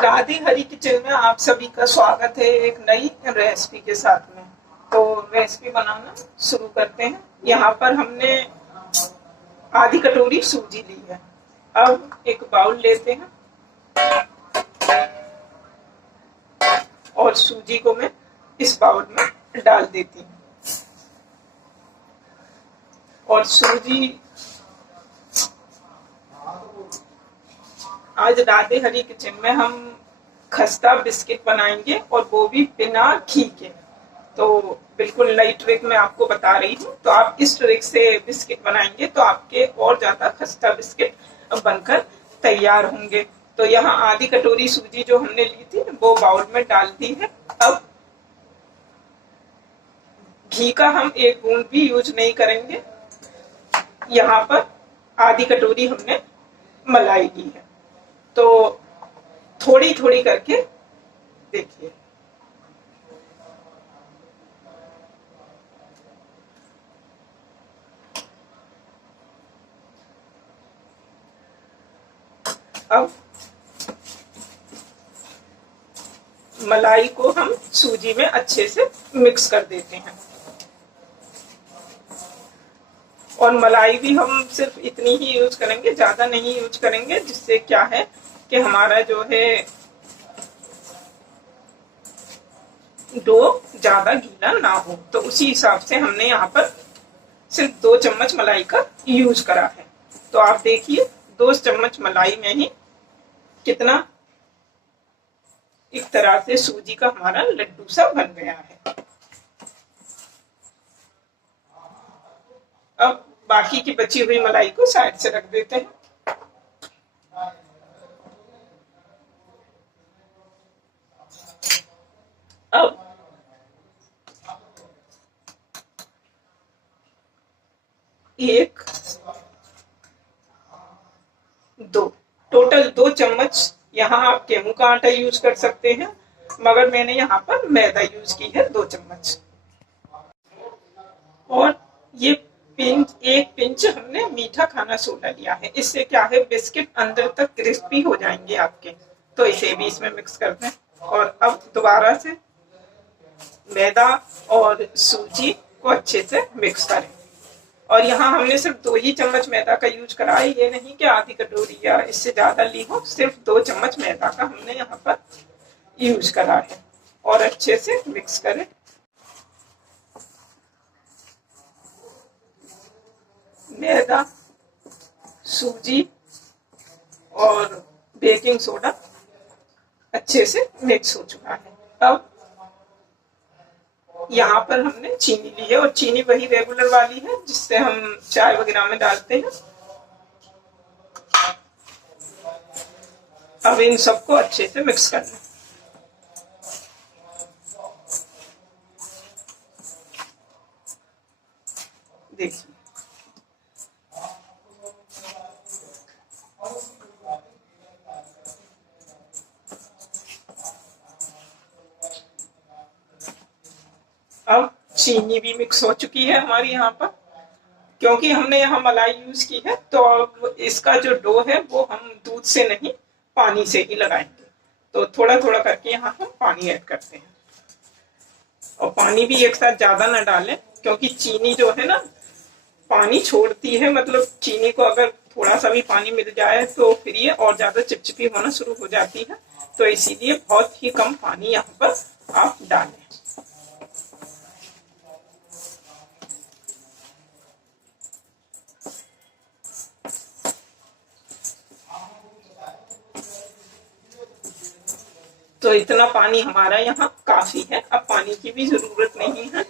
राधे हरी kitchen में आप सभी का स्वागत है एक नई रेसिपी के साथ में। तो रेसिपी बनाना शुरू करते हैं। यहाँ पर हमने आधी कटोरी सूजी ली है। अब एक बाउल लेते हैं और सूजी को मैं इस बाउल में डाल देती हूँ। और सूजी आज राधे हरी किचन में हम खस्ता बिस्किट बनाएंगे और वो भी बिना घी के। तो बिल्कुल नई ट्रिक मैं आपको बता रही हूँ। तो आप इस ट्रिक से बिस्किट बनाएंगे तो आपके और ज्यादा खस्ता बिस्किट बनकर तैयार होंगे। तो यहाँ आधी कटोरी सूजी जो हमने ली थी वो बाउल में डाल दी है। अब घी का हम एक बूंद भी यूज नहीं करेंगे। यहाँ पर आधी कटोरी हमने मलाई ली है। तो थोड़ी थोड़ी करके देखिए। अब मलाई को हम सूजी में अच्छे से मिक्स कर देते हैं। और मलाई भी हम सिर्फ इतनी ही यूज करेंगे, ज्यादा नहीं यूज करेंगे, जिससे क्या है कि हमारा जो है डो ज्यादा गीला ना हो। तो उसी हिसाब से हमने यहाँ पर सिर्फ 2 चम्मच मलाई का यूज करा है। तो आप देखिए 2 चम्मच मलाई में ही कितना एक तरह से सूजी का हमारा लड्डू सा बन गया है। अब बाकी की बची हुई मलाई को साइड से रख देते हैं। अब एक दो टोटल 2 चम्मच यहाँ आप गेहूं का आटा यूज कर सकते हैं, मगर मैंने यहाँ पर मैदा यूज की है 2 चम्मच। और ये एक पिंच हमने मीठा खाना सोडा लिया है। इससे क्या है बिस्किट अंदर तक क्रिस्पी हो जाएंगे आपके। तो इसे भी इसमें मिक्स कर दें। और अब दोबारा से मैदा और सूजी को अच्छे से मिक्स करें। और यहाँ हमने सिर्फ 2 ही चम्मच मैदा का यूज करा है। ये नहीं कि आधी कटोरी या इससे ज्यादा ली हो, सिर्फ 2 चम्मच मैदा का हमने यहाँ पर यूज करा है। और अच्छे से मिक्स करें। मैदा, सूजी और बेकिंग सोडा अच्छे से मिक्स हो चुका है। अब यहाँ पर हमने चीनी ली है और चीनी वही रेगुलर वाली है जिससे हम चाय वगैरह में डालते हैं। अब इन सबको अच्छे से मिक्स कर लें। देखिए अब चीनी भी मिक्स हो चुकी है हमारी यहाँ पर। क्योंकि हमने यहाँ मलाई यूज की है तो अब इसका जो डो है वो हम दूध से नहीं पानी से ही लगाएंगे। तो थोड़ा थोड़ा करके यहाँ हम पानी ऐड करते हैं। और पानी भी एक साथ ज्यादा ना डालें, क्योंकि चीनी जो है ना पानी छोड़ती है। मतलब चीनी को अगर थोड़ा सा भी पानी मिल जाए तो फिर ये और ज्यादा चिपचिपी होना शुरू हो जाती है। तो इसीलिए बहुत ही कम पानी यहाँ पर आप डालें। तो इतना पानी हमारा यहाँ काफी है। अब पानी की भी जरूरत नहीं है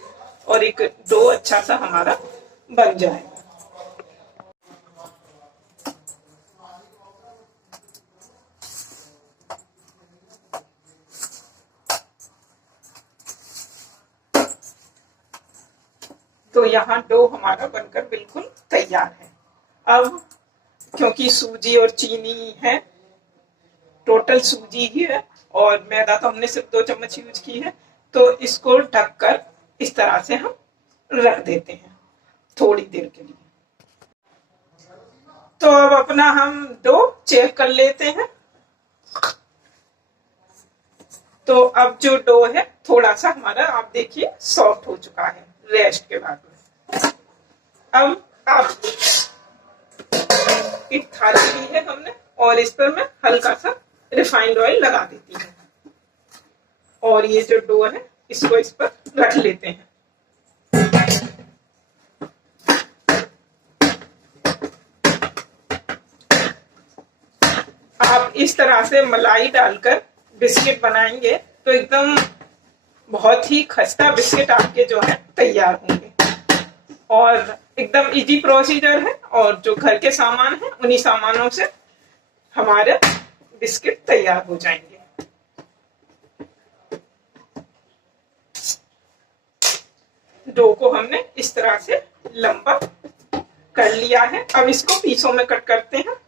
और एक डो अच्छा सा हमारा बन जाएगा। तो यहाँ डो हमारा बनकर बिल्कुल तैयार है। अब क्योंकि सूजी और चीनी है, टोटल सूजी ही है और मैदा तो हमने सिर्फ 2 चम्मच यूज की है। तो इसको ढककर इस तरह से हम रख देते हैं थोड़ी देर के लिए। तो अब अपना हम डो चेक कर लेते हैं। तो अब जो डो है थोड़ा सा हमारा आप देखिए सॉफ्ट हो चुका है रेस्ट के बाद में। अब आप एक थाली ली है हमने और इस पर मैं हल्का सा रिफाइंड ऑयल लगा देती हूँ और ये जो डो है इसको इस पर रख लेते हैं। आप इस तरह से मलाई डालकर बिस्किट बनाएंगे तो एकदम बहुत ही खस्ता बिस्किट आपके जो है तैयार होंगे और एकदम इजी प्रोसीजर है और जो घर के सामान है उन्हीं सामानों से हमारे बिस्किट तैयार हो जाएंगे। डो को हमने इस तरह से लंबा कर लिया है। अब इसको पीसों में कट करते हैं।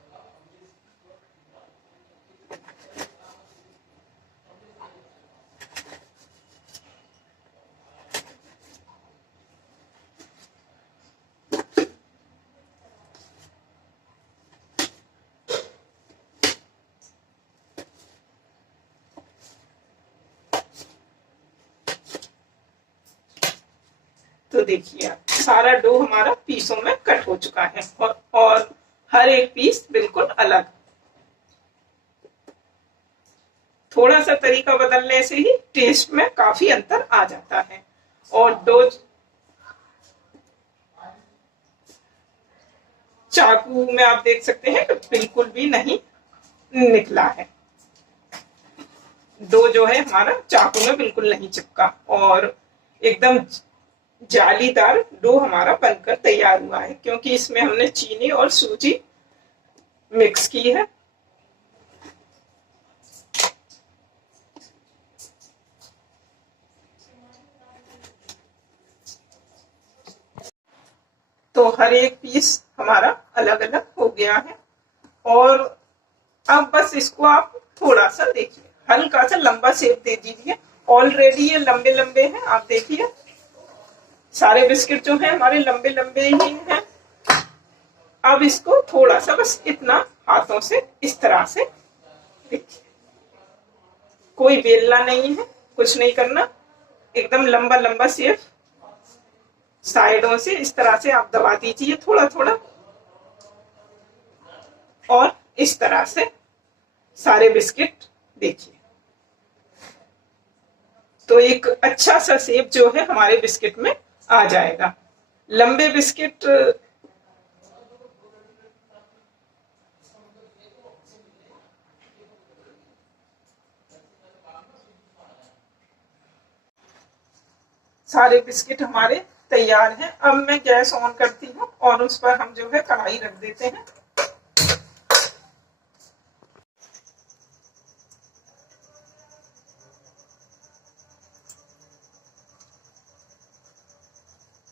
तो देखिए सारा डो हमारा पीसों में कट हो चुका है और हर एक पीस बिल्कुल अलग। थोड़ा सा तरीका बदलने से ही टेस्ट में काफी अंतर आ जाता है और डो चाकू में आप देख सकते हैं कि बिल्कुल भी नहीं निकला है। डो जो है हमारा चाकू में बिल्कुल नहीं चिपका और एकदम जालीदार डो हमारा बनकर तैयार हुआ है क्योंकि इसमें हमने चीनी और सूजी मिक्स की है। तो हर एक पीस हमारा अलग अलग हो गया है और अब बस इसको आप थोड़ा सा देखिए हल्का सा लंबा शेप दे दीजिए। ऑलरेडी ये लंबे लंबे हैं, आप देखिए सारे बिस्किट जो है हमारे लंबे लंबे ही हैं। अब इसको थोड़ा सा बस इतना हाथों से इस तरह से देखिए, कोई बेलना नहीं है, कुछ नहीं करना, एकदम लंबा लंबा शेप साइडों से इस तरह से आप दबा दीजिए थोड़ा थोड़ा और इस तरह से सारे बिस्किट देखिए। तो एक अच्छा सा शेप जो है हमारे बिस्किट में आ जाएगा। लंबे बिस्किट सारे बिस्किट हमारे तैयार हैं। अब मैं गैस ऑन करती हूँ और उस पर हम जो है कढ़ाई रख देते हैं।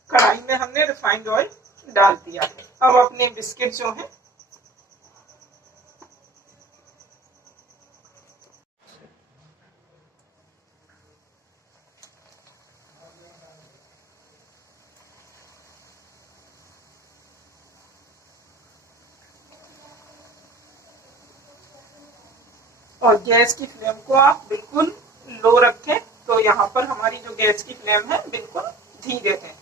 कढ़ाई में हमने रिफाइंड ऑयल डाल दिया। अब अपने बिस्किट जो है और गैस की फ्लेम को आप बिल्कुल लो रखें। तो यहाँ पर हमारी जो गैस की फ्लेम है बिल्कुल धीरे है।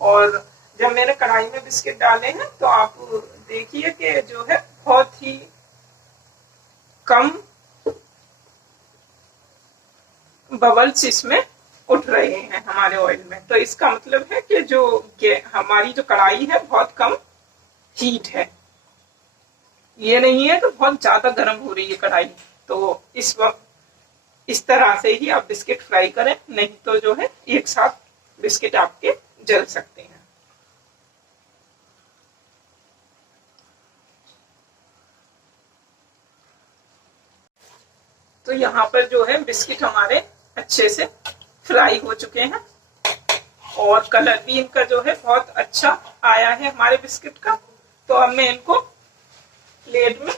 और जब मैंने कढ़ाई में बिस्किट डाले हैं तो आप देखिए कि जो है बहुत ही कम बबल्स इसमें उठ रहे हैं हमारे ऑयल में। तो इसका मतलब है कि जो हमारी जो कढ़ाई है बहुत कम हीट है। ये नहीं है तो बहुत ज्यादा गर्म हो रही है कढ़ाई। तो इस वक्त इस तरह से ही आप बिस्किट फ्राई करें, नहीं तो जो है एक साथ बिस्किट आपके जल सकते हैं। तो यहाँ पर जो है बिस्किट हमारे अच्छे से फ्राई हो चुके हैं और कलर भी इनका जो है बहुत अच्छा आया है हमारे बिस्किट का। तो अब मैं इनको प्लेट में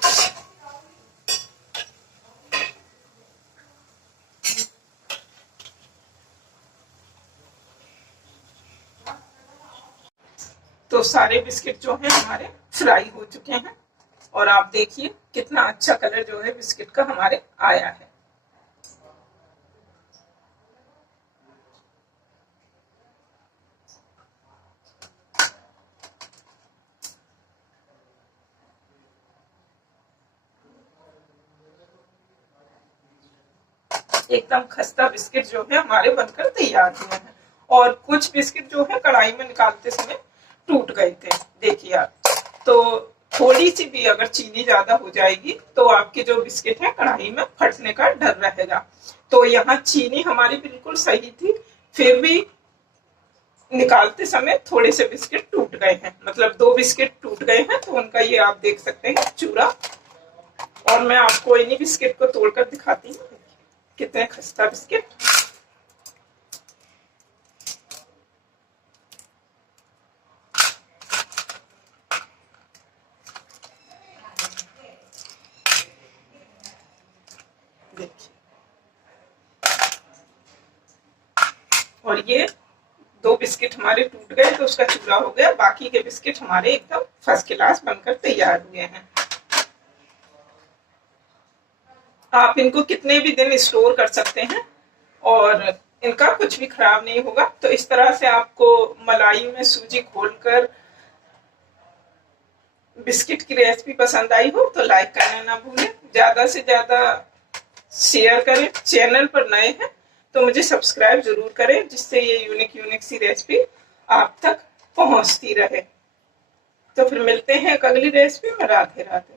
तो सारे बिस्किट जो है हमारे फ्राई हो चुके हैं और आप देखिए कितना अच्छा कलर जो है बिस्किट का हमारे आया है। एकदम खस्ता बिस्किट जो है हमारे बनकर तैयार हुए हैं। और कुछ बिस्किट जो है कढ़ाई में निकालते समय टूट गए थे, देखिए आप। तो थोड़ी सी भी अगर चीनी ज्यादा हो जाएगी तो आपके जो बिस्किट है कढ़ाई में फटने का डर रहेगा। तो यहाँ चीनी हमारी बिल्कुल सही थी, फिर भी निकालते समय थोड़े से बिस्किट टूट गए हैं, मतलब 2 बिस्किट टूट गए हैं। तो उनका ये आप देख सकते हैं चूरा। और मैं आपको इन्हीं बिस्किट को तोड़कर दिखाती हूँ, कितने खस्ता बिस्किट। देखिए, और ये 2 बिस्किट हमारे टूट गए तो उसका चूरा हो गया, बाकी के बिस्किट हमारे एकदम फर्स्ट क्लास बनकर तैयार हुए हैं। आप इनको कितने भी दिन स्टोर कर सकते हैं और इनका कुछ भी खराब नहीं होगा। तो इस तरह से आपको मलाई में सूजी घोलकर बिस्किट की रेसिपी पसंद आई हो तो लाइक करना ना भूलें, ज्यादा से ज्यादा शेयर करें। चैनल पर नए हैं तो मुझे सब्सक्राइब जरूर करें, जिससे ये यूनिक सी रेसिपी आप तक पहुंचती रहे। तो फिर मिलते हैं एक अगली रेसिपी में। राधे राधे।